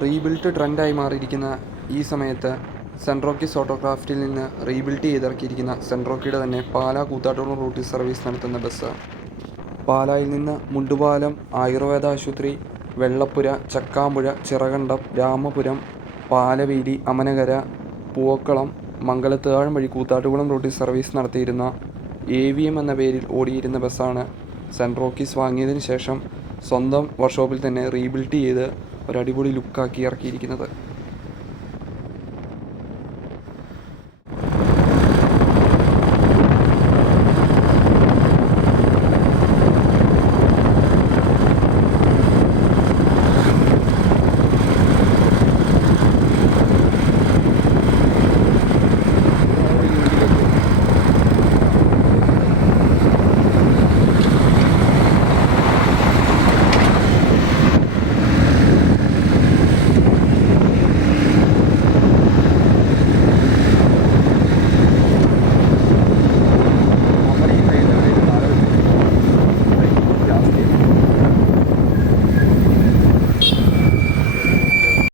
Rebuilt ട്രെൻഡായി മാറിയിരിക്കുന്ന ഈ സമയത്ത് സെൻട്രോക്കീസ് ഓട്ടോക്രാഫ്റ്റിൽ നിന്ന് റീബിൽറ്റ് ചെയ്തിറക്കിയിരിക്കുന്ന സെൻട്രോക്കിയുടെ തന്നെ പാലാ കൂത്താട്ടുകുളം റൂട്ടിൽ സർവീസ് നടത്തുന്ന ബസ്. പാലായിൽ നിന്ന് മുണ്ടുപാലം, ആയുർവേദ ആശുപത്രി, വെള്ളപ്പുര, ചക്കാമ്പുഴ, ചിറകണ്ടം, രാമപുരം, പാലവേലി, അമനകര, പൂവക്കളം, മംഗലത്തുതാഴം വഴി കൂത്താട്ടുകുളം റൂട്ടിൽ സർവീസ് നടത്തിയിരുന്ന AVM എന്ന പേരിൽ ഓടിയിരുന്ന ബസ്സാണ് സെൻട്രോക്കീസ് വാങ്ങിയതിന് ശേഷം സ്വന്തം വർക്ക്ഷോപ്പിൽ തന്നെ റീബിൽറ്റ് ചെയ്ത് ഒരടിപൊളി ലുക്കാക്കി ഇറക്കിയിരിക്കുന്നത്.